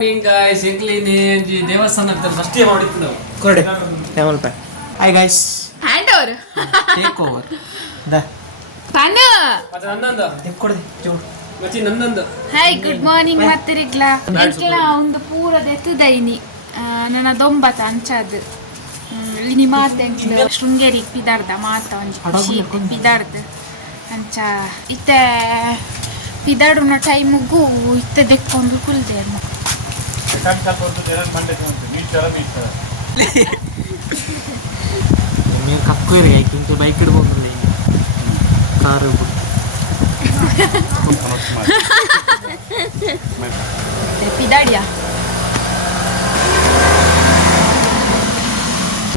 Guys ಎಂಕ್ಲಿನಿ ಒಂಜಿ ದೇವಸ್ಥಾನ first ಹೊಡಿತು ನಾವು ಕೊಡೆ. ಯಾವಲ್ಪ hi guys hand over take over the. ಪನ ಮತ್ತೆ ನನ್ನೊಂದು? ಕೊಡೆ ಜೋ ಮಚ್ಚಿ ನನ್ನೊಂದು ಹಾಯ್ ಗುಡ್ ಮಾರ್ನಿಂಗ್ ಮತ್ತಿರಿಗ್ಲ ಎಂಕ್ಲ ಒಂದು ಪೂರ ನನ್ನ ದೊಂಬತ ಅಂಚಾದ್ ಇನಿ ಮಾತ ಎಂಕ್ಲ ಶೃಂಗೇರಿ ಪಿದಾರ್ದ ಮಾತ ಒಂಜಿ ಪಿದಾರ್ದ ಅಂಚ. ಇತ್ತೆ ಪಿದಾಡುನ ಟೈಮ್ಗೂ ಇತ್ತೆ ದೆಕ್ಕೊಂಡು ಕುಲ್ದೆ మీరు కక్కువ రేకి ఇంకో బైక్ ఇడిపోతుంది కారు ಪಿದಾಡಿಯ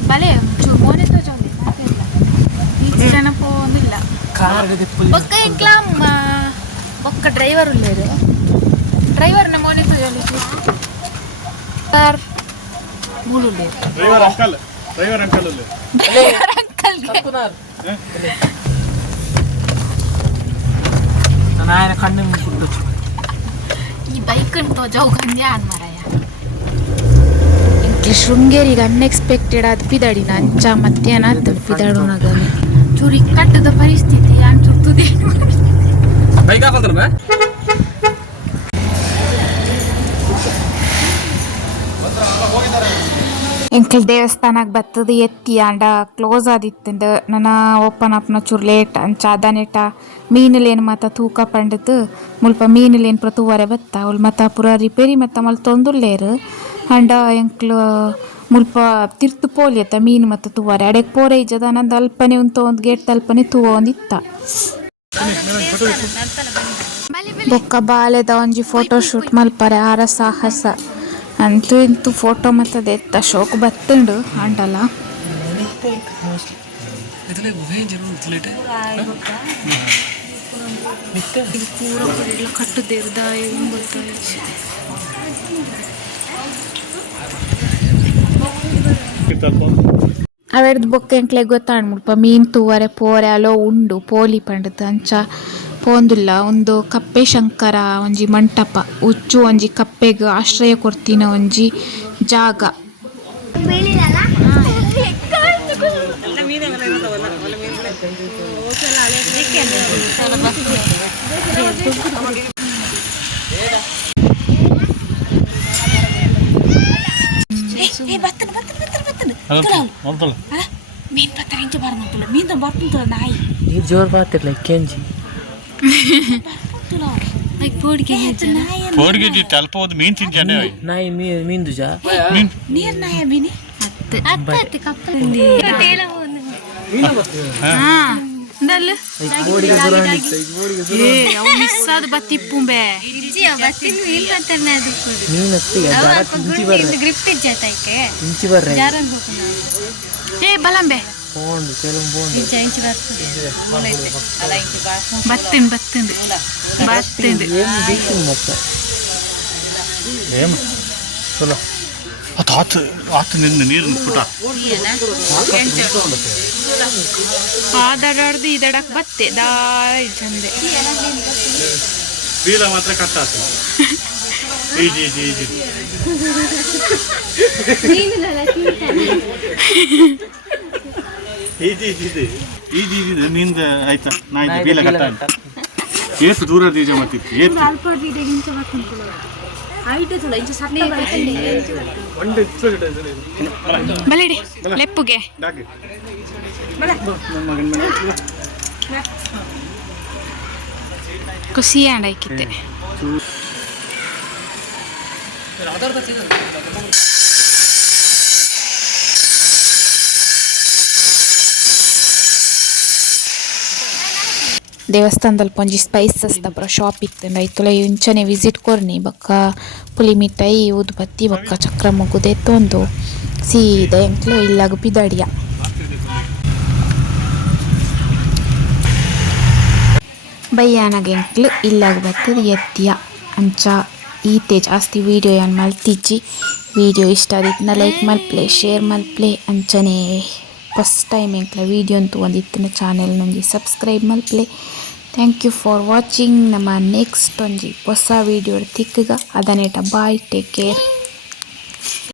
ಬಲೆ ಚೂರು ಮೋನೆ ತೋಜೋಂದಿ ಮಾತಿಲ್ಲ ಈ ಜನ ಪೋನಿಲ್ಲ కారు తిప్పులు బొక్క ఇంట్లో ఒక్క డ్రైవర్ पर बोलो ले रविवार अंकल रविवार अंकल ले रविवार अंकल ले నాయన కన్ను ముందుకొచ్చు ఈ బైక్ తో జోగండి అన్నారయ్య ఇంక శృంగేరి అన్ఎక్స్పెక్టెడ్ అది పిదడి నంచ మధ్యాహ్న పిదడు నగని చూరి కట్టದ పరిస్థితి అని చుట్టూ బైక్ ఆపంతరు బా ಎಂಕಲ್ ದೇವಸ್ಥಾನಕ್ಕೆ ಬತ್ತದ ಎತ್ತಿ ಆಂಡ ಕ್ಲೋಸ್ ಆದಿತ್ತಂದ ನನ್ನ ಓಪನ್ ಅಪ್ನ ಚೂರು ಲೇಟ್ ಅಂಚ ಅದನೆಟ ಮೀನುಲೇನು ಮತ್ತ ತೂಕ ಪಂಡದು ಮುಲ್ಪ ಮೀನುಲೇನು ಪ್ರತುವರೆ ಬತ್ತ ಅವಳು ಮತ್ತ ಪೂರ ರಿಪೇರಿ ಮತ್ತ ಮಲ್ ತೊಂದುಲ್ಲೇರು ಅಂಡ ಎಂಕ್ಲು ಮುಲ್ಪ ತಿರ್ತು ಪೋಲಿಯತ್ತ ಮೀನು ಮತ್ತು ತೂವರೆ. ಅಡೆಗೆ ಪೋರೆ ಇಜ್ಜದ ನಂದು ಅಲ್ಪನೆ ಒಂದು ಒಂದು ಗೇಟ್ ಅಲ್ಪನೆ ತೂವ ಒಂದಿತ್ತ ಬೊಕ್ಕ ಬಾಲೆದ ಒಂಜಿ ಫೋಟೋ ಶೂಟ್ ಮಲ್ಪರೆ ಆರ ಸಾಹಸ. ಅಂತೂ ಇಂತೂ ಫೋಟೋ ಮತ್ತದ ಎತ್ತ ಶೋಕ್ ಬತ್ತಂಡು ಆಂಡಲ್ಲ ಇದ್ಲೈತೆ ಪೂರ ಫುಲ್ ಕಟ್ಟುದೇವ್ದ ಅವೆಡ್ದು ಬೊಕ್ಕ ಎಂಕ್ಲೆ ಮೀನ್ ತೂವರೆ, ಪೋರೆ, ಅಲೋ ಉಂಡು, ಪೋಲಿ ಪಂಡದು ಅಂಚ. ಪೋಂದುಲ್ಲ ಒಂದು ಕಪ್ಪೆ ಶಂಕರ ಒಂಜಿ ಮಂಟಪ ಉಚ್ಚು ಒಂಜಿ ಕಪ್ಪೆಗ್ ಆಶ್ರಯ ಕೊರ್ತಿನ ಒಂಜಿ ಜಾಗ. ಮೀನ್ ಪತ್ತರ ಇಂಚ ಮೀನ್ ಬರ್ತಿಂತುಲ ನಾಯಿ. ಜೋರ್ ಜೋರು ಬಾತಿರ್ಲ ಕೆಂಜಿ? పోడికి తెలపవద్దు మీన్ తింటే నాయి మీన్ దుజా నీరు నాయ బిని అత్తే అత్తే అత్తే కప్పండి తేలం Dale. Eh, ho missato batti pumbe. Sì, ho batti il internet. Ni natti ya. Dara kunci barre. Grip pijja taike. Kunci barre. Jaran bokna. Eh, balambe. ఏం బీకింగ్ మొత్తం ಏಮ ಚಲೋ ಅದು ಆತು ಆತು ನಿನ್ನ ನೀರು ಪುಟ ಆದಾಡಾಡ್ದು ಇದಡಕ್ ಬತ್ತೆ ದಾರಿ ಚಂದೆ ಬೀಲ ಮಾತ್ರ ಕಟ್ ಆತು easy easy easy easy easy ಇದೆ ಈಜಿ ಈಜಿ ನಿಂದ ಆಯ್ತಾ? ನಾ ಇದು ಬೀಲ ಕಟ್ಟ ಏಸು ದೂರ ಈಜ ಮತ್ತಿತ್ತು ಏತು ಬಲಿಡಿ ಲೆಪ್ಪುಗೆ ಡಾಕೆ. ನನ್ನ ಮಗನ ಮನೆ. ದೇವಸ್ಥಾನದಲ್ಲಿ ಪೊಂಜಿ ಸ್ಪೈಸಸ್ ದಬ್ರ ಶಾಪ್ ಇತ್ತು. ಐತುಲ ಇಂಚನೆ ವಿಸಿಟ್ ಕೊರ್ನಿ ಬೊಕ ಪುಲಿ ಮಿಠಾಯಿ ಊದುಬತ್ತಿ ಬೊಕ ಚಕ್ರ ಮುಗುದೆ ತೊಂದು ಸೀದ ಎಂಕ್ಲು ಇಲ್ಲಾಗ ಪಿದಾಡಿಯ. ಬಯ್ಯಾನಾಗ ಎಂಕ್ಲು ಇಲ್ಲಾಗ ಬತ್ತದ ಎತ್ತಿಯ. ಅಂಚ ಈತೆ ಜಾಸ್ತಿ ವಿಡಿಯೋ ಏನು ಮಲ್ತಿಜ್ಜಿ. ವಿಡಿಯೋ ಇಷ್ಟ ಆದಿತ್ತನ ಲೈಕ್ ಮಲ್ಪ್ಲೆ ಶೇರ್ ಮಲ್ಪ್ಲೆ, ಅಂಚನೆ. ಫಸ್ಟ್ ಟೈಮ್ ಎಂಕ್ಲ ವೀಡಿಯೋ ಅಂತೂ ಒಂದಿತ್ತಿನ ಚಾನೆಲ್ ನೊಂಜಿ ಸಬ್ಸ್ಕ್ರೈಬ್ ಮಲ್ಪ್ಲೆ ಥ್ಯಾಂಕ್ ಯು ಫಾರ್ ವಾಚಿಂಗ್ ನಮ್ಮ ನೆಕ್ಸ್ಟ್ ಒಂಜಿ ಹೊಸ ವಿಡಿಯೋ ತಿಕ್ಕಗ. ಅದನ್ನೇಟ ಬಾಯ್ ಟೇಕ್ ಕೇರ್